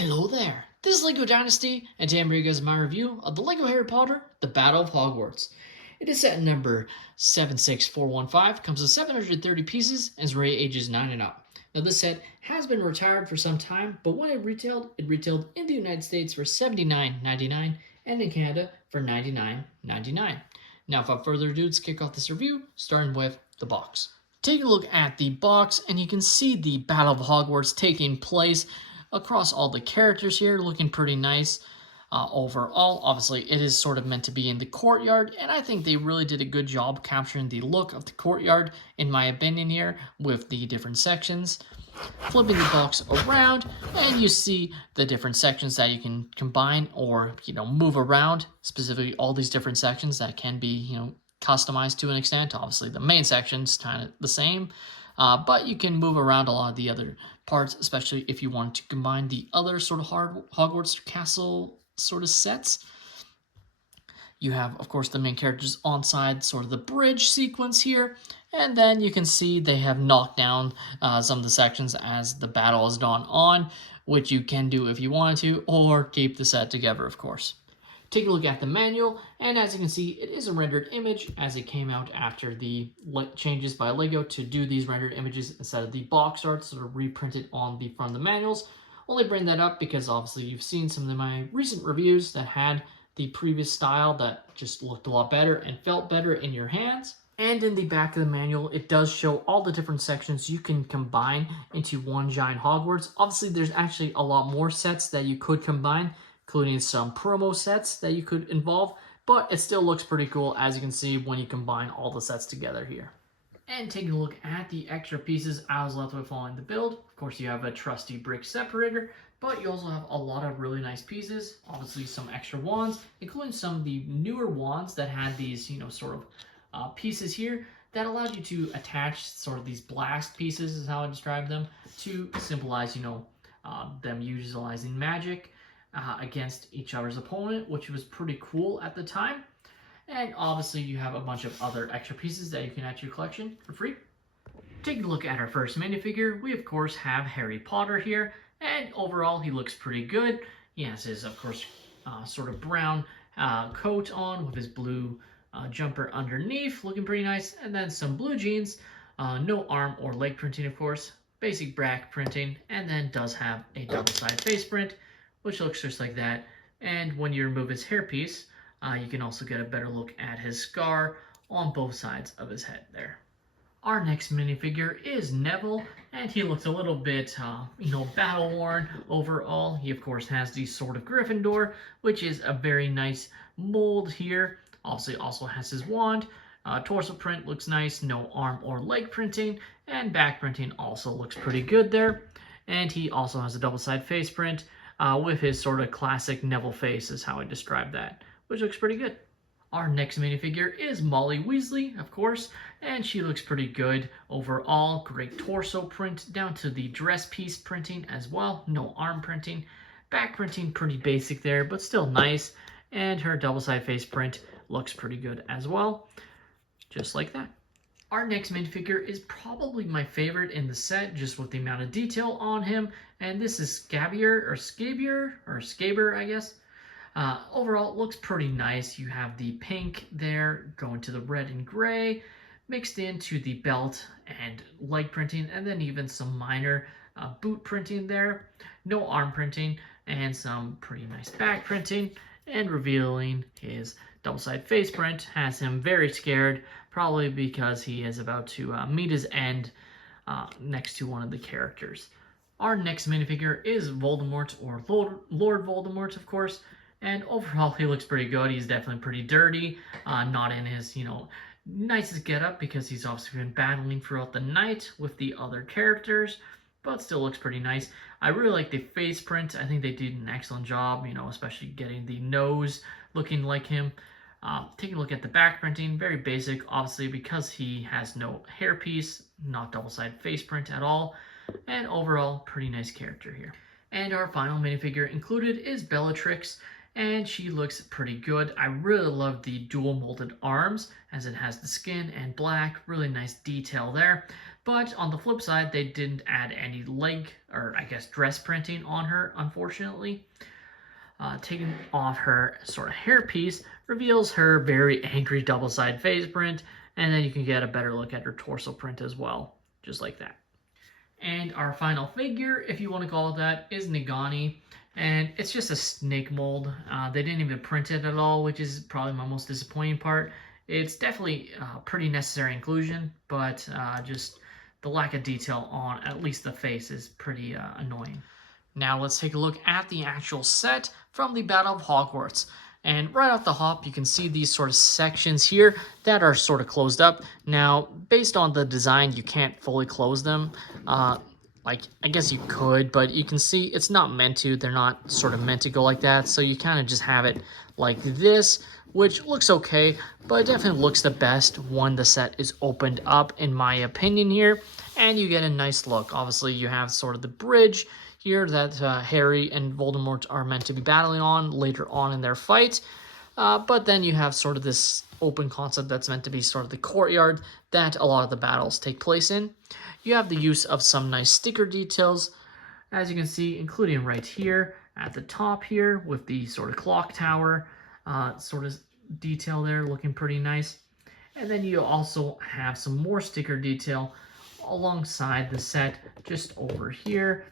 Hello there, this is LEGO Dynasty, and today I'm bringing you guys my review of the LEGO Harry Potter, The Battle of Hogwarts. It is set number 76415, comes with 730 pieces, and is rated ages 9 and up. Now this set has been retired for some time, but when it retailed in the United States for $79.99 and in Canada for $99.99. Now without further ado, let's kick off this review, starting with the box. Take a look at the box, and you can see the Battle of Hogwarts taking place across all the characters here, looking pretty nice overall. Obviously, it is sort of meant to be in the courtyard, and I think they really did a good job capturing the look of the courtyard, in my opinion, here with the different sections. Flipping the box around, and you see the different sections that you can combine or, move around, specifically all these different sections that can be, customized to an extent. Obviously, the main section's kind of the same, but you can move around a lot of the other parts, especially if you want to combine the other sort of Hogwarts castle sort of sets. You have, of course, the main characters on side, sort of the bridge sequence here, and then you can see they have knocked down some of the sections as the battle has gone on, which you can do if you wanted to, or keep the set together, of course. Take a look at the manual, and as you can see, it is a rendered image as it came out after the changes by LEGO to do these rendered images instead of the box art, sort of reprinted on the front of the manuals. Only bring that up because obviously you've seen some of my recent reviews that had the previous style that just looked a lot better and felt better in your hands. And in the back of the manual, it does show all the different sections you can combine into one giant Hogwarts. Obviously, there's actually a lot more sets that you could combine, including some promo sets that you could involve, but it still looks pretty cool, as you can see, when you combine all the sets together here. And taking a look at the extra pieces I was left with following the build, of course you have a trusty brick separator, but you also have a lot of really nice pieces, obviously some extra wands, including some of the newer wands that had these, sort of pieces here that allowed you to attach sort of these blast pieces, is how I describe them, to symbolize, them utilizing magic against each other's opponent, which was pretty cool at the time. And obviously you have a bunch of other extra pieces that you can add to your collection for free. Taking a look at our first minifigure, we of course have Harry Potter here, and overall he looks pretty good. He has his, of course, sort of brown coat on with his blue jumper underneath, looking pretty nice, and then some blue jeans, no arm or leg printing, of course, basic back printing, and then does have a double-sided face print, which looks just like that. And when you remove his hairpiece, you can also get a better look at his scar on both sides of his head there. Our next minifigure is Neville, and he looks a little bit, battle-worn overall. He, of course, has the Sword of Gryffindor, which is a very nice mold here. Also has his wand. Torso print looks nice, no arm or leg printing, and back printing also looks pretty good there. And he also has a double-sided face print with his sort of classic Neville face, is how I describe that, which looks pretty good. Our next minifigure is Molly Weasley, of course, and she looks pretty good overall. Great torso print down to the dress piece printing as well. No arm printing. Back printing pretty basic there, but still nice. And her double-sided face print looks pretty good as well. Just like that. Our next minifigure is probably my favorite in the set, just with the amount of detail on him. And this is Scabier, I guess. Overall, it looks pretty nice. You have the pink there going to the red and gray, mixed into the belt and leg printing, and then even some minor boot printing there. No arm printing, and some pretty nice back printing, and revealing his double-sided face print has him very scared, probably because he is about to meet his end next to one of the characters. Our next minifigure is Voldemort, or Lord Voldemort, of course. And overall, he looks pretty good. He's definitely pretty dirty, not in his, nicest getup, because he's obviously been battling throughout the night with the other characters, but still looks pretty nice. I really like the face print. I think they did an excellent job, especially getting the nose looking like him. Taking a look at the back printing, very basic, obviously, because he has no hairpiece, not double-sided face print at all, and overall, pretty nice character here. And our final minifigure included is Bellatrix, and she looks pretty good. I really love the dual molded arms, as it has the skin and black, really nice detail there. But on the flip side, they didn't add any leg, or I guess dress printing on her, unfortunately. Taking off her sort of hairpiece reveals her very angry double-side face print, and then you can get a better look at her torso print as well, just like that. And our final figure, if you want to call it that, is Nagani. And it's just a snake mold. They didn't even print it at all, which is probably my most disappointing part. It's definitely pretty necessary inclusion, but just the lack of detail on at least the face is pretty annoying. Now let's take a look at the actual set from the Battle of Hogwarts. And right off the hop, you can see these sort of sections here that are sort of closed up. Now, based on the design, you can't fully close them. Like, I guess you could, but you can see it's not meant to. They're not sort of meant to go like that. So you kind of just have it like this, which looks okay, but it definitely looks the best when the set is opened up, in my opinion here. And you get a nice look. Obviously, you have sort of the bridge here that Harry and Voldemort are meant to be battling on later on in their fight. But then you have sort of this open concept that's meant to be sort of the courtyard that a lot of the battles take place in. You have the use of some nice sticker details, as you can see, including right here at the top here with the sort of clock tower sort of detail there, looking pretty nice. And then you also have some more sticker detail alongside the set just over here.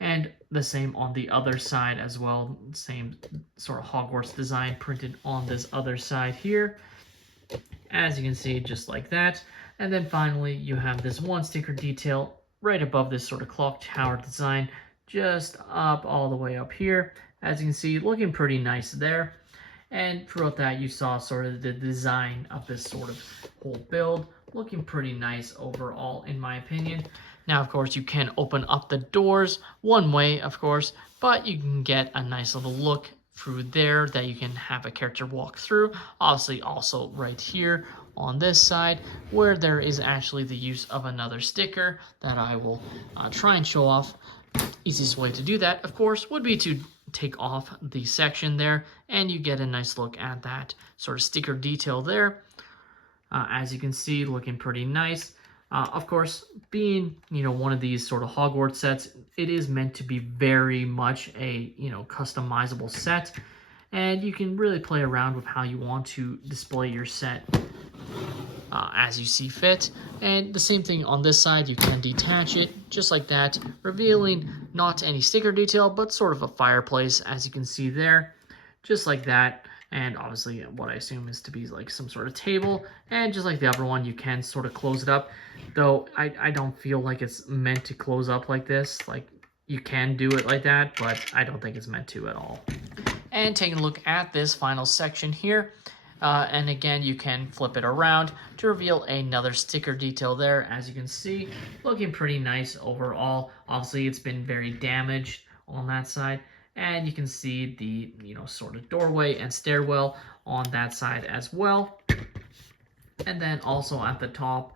And the same on the other side as well. Same sort of Hogwarts design printed on this other side here. As you can see, just like that. And then finally, you have this one sticker detail right above this sort of clock tower design, just up all the way up here. As you can see, looking pretty nice there. And throughout that, you saw sort of the design of this sort of whole build, looking pretty nice overall, in my opinion. Now, of course, you can open up the doors one way, of course, but you can get a nice little look through there that you can have a character walk through. Obviously, also right here on this side, where there is actually the use of another sticker that I will try and show off. Easiest way to do that, of course, would be to take off the section there, and you get a nice look at that sort of sticker detail there. As you can see, looking pretty nice. Of course, being, one of these sort of Hogwarts sets, it is meant to be very much a, customizable set, and you can really play around with how you want to display your set as you see fit. And the same thing on this side, you can detach it just like that, revealing not any sticker detail, but sort of a fireplace, as you can see there, just like that. And obviously what I assume is to be like some sort of table. And just like the other one, you can sort of close it up. Though I don't feel like it's meant to close up like this. Like, you can do it like that, but I don't think it's meant to at all. And taking a look at this final section here. And again, you can flip it around to reveal another sticker detail there. As you can see, looking pretty nice overall. Obviously, it's been very damaged on that side. And you can see the, sort of doorway and stairwell on that side as well. And then also at the top,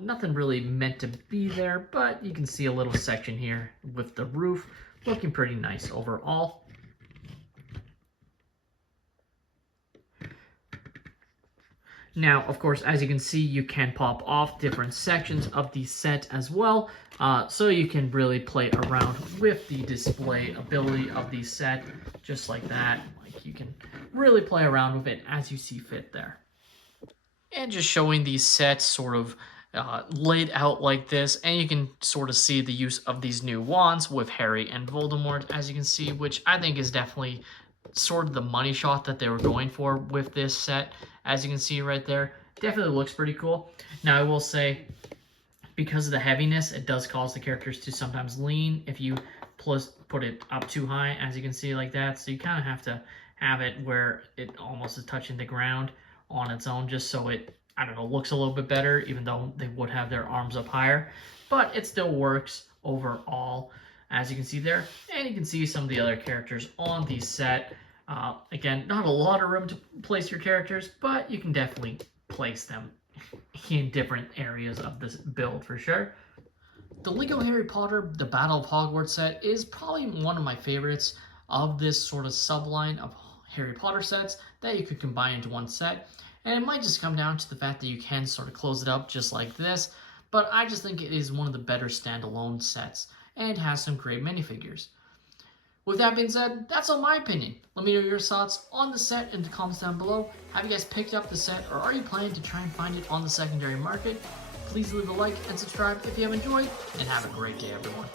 nothing really meant to be there, but you can see a little section here with the roof, looking pretty nice overall. Now, of course, as you can see, you can pop off different sections of the set as well, so you can really play around with the display ability of the set, just like that. Like, you can really play around with it as you see fit there. And just showing these sets sort of laid out like this, and you can sort of see the use of these new wands with Harry and Voldemort, as you can see, which I think is definitely sort of the money shot that they were going for with this set. As you can see right there, definitely looks pretty cool. Now, I will say, because of the heaviness, it does cause the characters to sometimes lean if you put it up too high, as you can see like that. So you kind of have to have it where it almost is touching the ground on its own, just so it, I don't know, looks a little bit better, even though they would have their arms up higher. But it still works overall, as you can see there. And you can see some of the other characters on the set. Again, not a lot of room to place your characters, but you can definitely place them in different areas of this build for sure. The LEGO Harry Potter, the Battle of Hogwarts set is probably one of my favorites of this sort of subline of Harry Potter sets that you could combine into one set. And it might just come down to the fact that you can sort of close it up just like this. but I just think it is one of the better standalone sets and has some great minifigures. With that being said, that's all my opinion. Let me know your thoughts on the set in the comments down below. Have you guys picked up the set, or are you planning to try and find it on the secondary market? Please leave a like and subscribe if you have enjoyed, and have a great day, everyone.